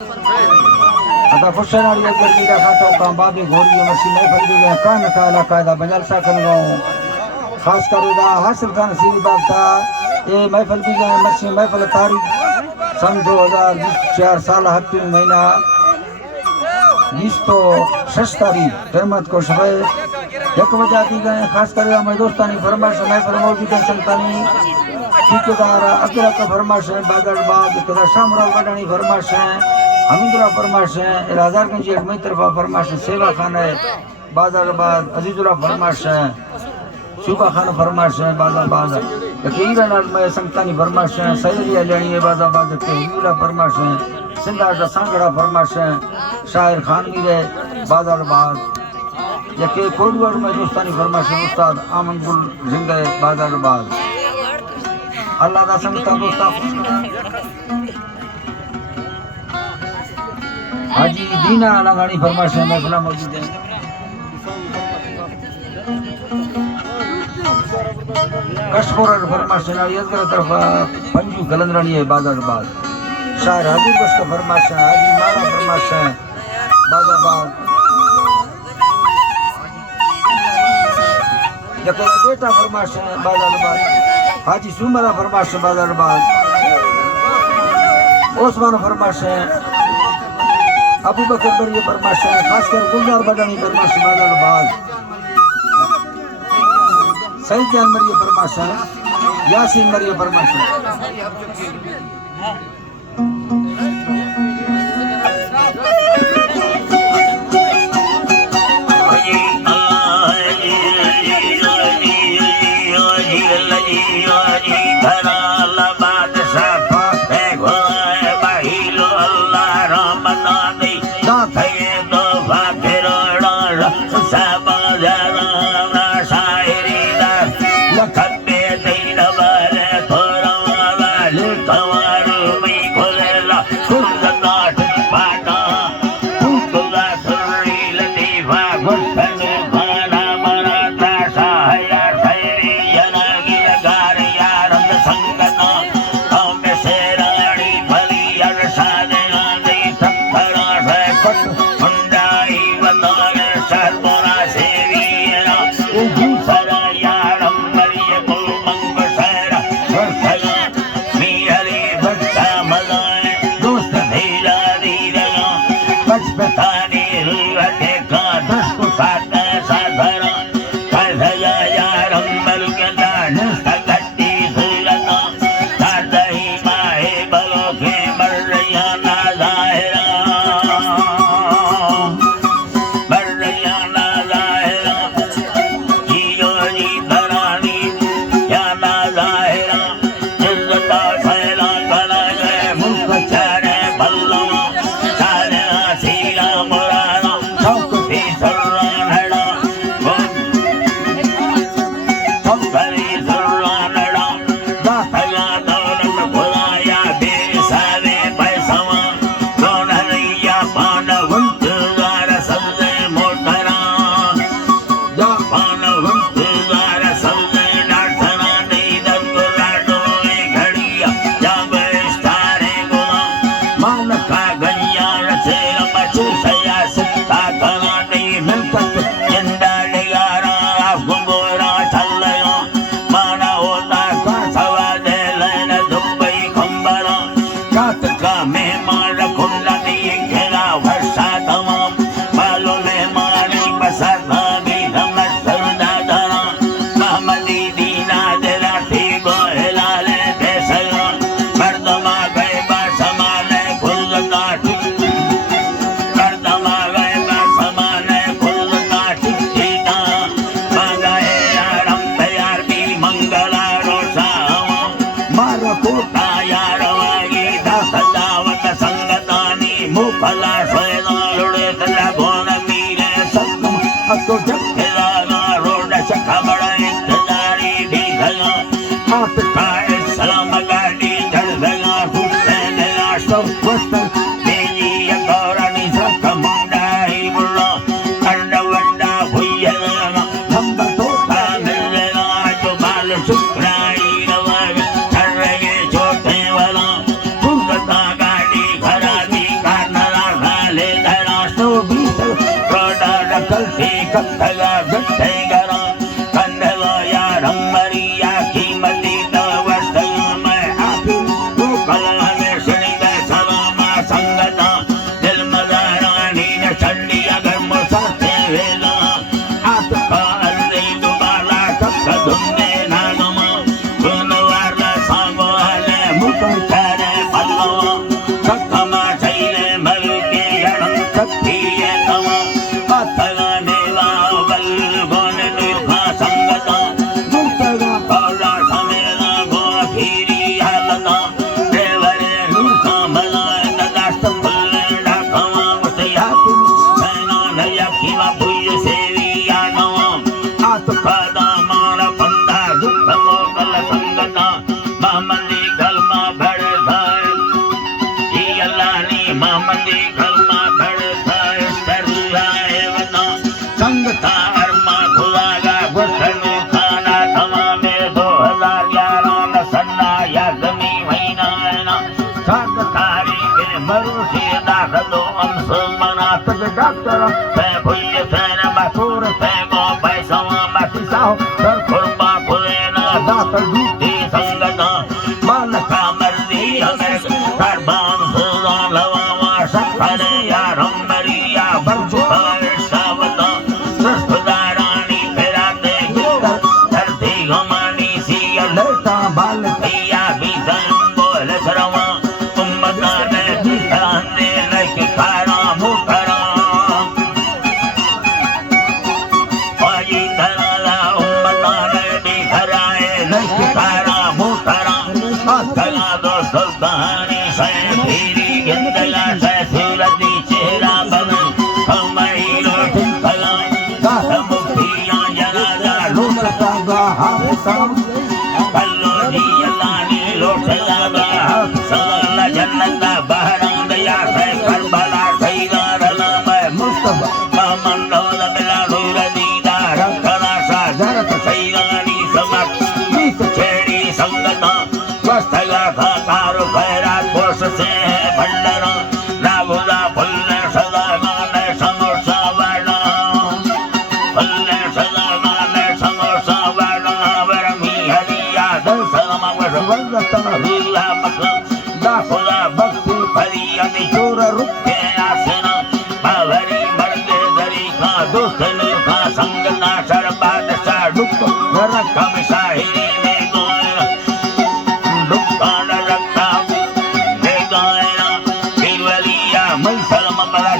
आता फुशनारी गर्मी का खातो का बाबी घोड़ी मसी में फल गए कान काला कायदा बजलसा कर गयो खास करेगा हासिल खान सी बाता ये महफिल भी गए मसी महफिल तारीख सन 2024 साल हफ्ते महीना 20 तो 6 तारीख जरमत को सुबह 1 बजे दी गए खास करेगा मैं दोस्तानी फरमाइश महफिल मौजूद है संतानी ठेकेदार अकरा का फरमाइश है बागड़बाग कदा शामराव गडानी फरमाइश है हमीदुल्ला फरमाइश है राजारगंज एक मई तरफा फरमाइश है सेवा खान है बाजारबाद अजीजुल्ला फरमाइश है शुभा खान फरमाइश है बाजारबाद कीरानाल में संतानी फरमाइश है सैरिया लेनी है बाजारबाद के हीरा फरमाइश है सिंधा का सांगड़ा फरमाइश है शायर खान भी है बाजारबाद यके कोडवर में दोस्तानी फरमाइश है उस्ताद आमन गुल जिंगे बाजारबाद अल्लाह दा संगता दोस्ता हाजी दीना लगानी फरमाइश है महफिल मौजूद है कशपुर फरमाइश है यजगर तरफ पंजू गलंदरानी है बाजारबाद शायर हाजी बस का फरमाइश है हाजी मारा फरमाइश है बाजारबाद यके बेटा फरमाइश है बाजारबाद हाजी सुमरा फरमाइश है बाजारबाद ओस्मान फरमाइश है अबू बकर बरिया फरमाइश है खासकर गुलजार बडानी फरमाइश बाजारबाद सईद जान मरिया फरमाइश है यासीन मरिया फरमाइश है कल्टी कत्थगा गट्टे गरा कंधवा या रंगमरिया कीमती दवस्त मैं आखिर तो कला में शनि का सलामा संगता दिल मदारानी ने चंडी अगर मुसाते वेला आप काल दे दुबाला तक धुंदे नागमा सुनवाला सांगो हले मुकंचरे पल्लो सक्कमा चैले मलुके यरं सक्तिये तमा अतला मेवा बल गोन दुखा संगता मुक्तगा पौला समेला गो फिरी हालता देवरे लुका मला नदास्त फुल्ले डाकमा मुस्तयातु सैना नया किवा भुय सेवी यानवा आतकादा मान पंदा दुख मोगल संगता मामली गलमा भड़ धाय यलानी मामली गलमा भड़ धाय सरलाए वना संगता अरमा खुलागा गुठनु खाना थमा में 2011 न सन्ना या गमी महीना ना सात तारीख के मरुषि दाखलो अंश मना तक डॉक्टर से भुय सैन मासूर से गो पैसा माती साहो सर खुरबा खुले ना दातर डूटी संगता मालका मर्दी हमें सरबाम सुरा लवावा सखरे या रंगमरिया बरजुता सावता सस्पदारानी फेराते गिरता धरती घमानी सी लड़ता बाल पिया बीतन बोल सरवा उम्मता ने बिठान दे लकी खारा मुठरा पाजी धराला उम्मता ने बिखराए लकी खारा मुठरा अतला दो सुल्तानी से फिरी गिंदला से सूरती चेहरा बदन हमारी रोटी कला दाह मुक्तियां जनाजा लुटता गा हाफिसाम कल्लो जी अल्लानी लुटला गा हाफिसाम जन्नता बहरा दया से करबला सैदा रला में मुस्तफा मंडोल बिला नूर दीदार कला सा जरत सैदानी समत मीत छेड़ी संगता वस्तला का कारो खैरात कोश से भंडरा नागुला फुल्ले सदा गाने समोसा वड़ा फुल्ले सदा गाने समोसा वड़ा वरमी हरिया दल सलमा वजवलता लीला मखला दाखुला भक्ति फरिया निचोर रुके आसना बावरी मर्दे दरी का दुखन का संगना शरबाद सा दुख घर कम शाहिरी में गोया दुकान रखा दे गायना बिरवलिया मैं सलम बला